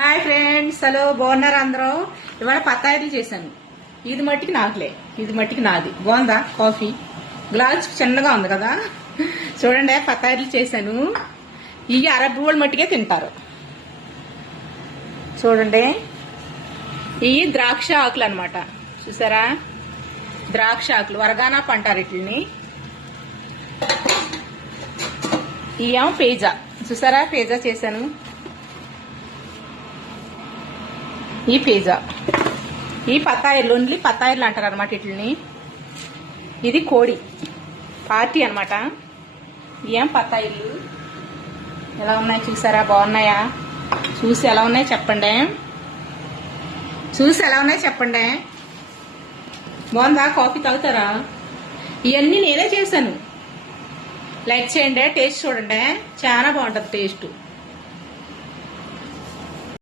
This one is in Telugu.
హాయ్ ఫ్రెండ్స్, హలో, బాగున్నారు అందరూ? ఇవాళ పత్తాయిలు చేశాను. ఇది మట్టికి నాకులే, ఇది మట్టికి నాది. బాగుందా కాఫీ? గ్లాస్ చిన్నగా ఉంది కదా. చూడండి, పత్తాయిలు చేశాను. ఇవి అరబ్ వాళ్ళు మట్టికే తింటారు. చూడండి, ఇవి ద్రాక్ష ఆకులు అనమాట. చూసారా, ద్రాక్ష ఆకులు వరగానా అంటారు వీటిని. ఇవేమో పేజా. చూసారా, పేజా చేశాను. ఈ పిజ్జా, ఈ పత్తాయిలు, ఓన్లీ పత్తాయిలు అంటారు అనమాట వీటిని. ఇది కోడి పార్టీ అనమాట. ఏం పత్తాయిలు ఎలా ఉన్నాయి చూసారా? బాగున్నాయా? చూసి ఎలా ఉన్నాయి చెప్పండి. చూసి ఎలా ఉన్నాయి చెప్పండి. బాగుందా? కాఫీ తాగుతారా? ఇవన్నీ నేనే చేశాను. లైక్ చేయండి, టేస్ట్ చూడండి, చాలా బాగుంటుంది టేస్ట్.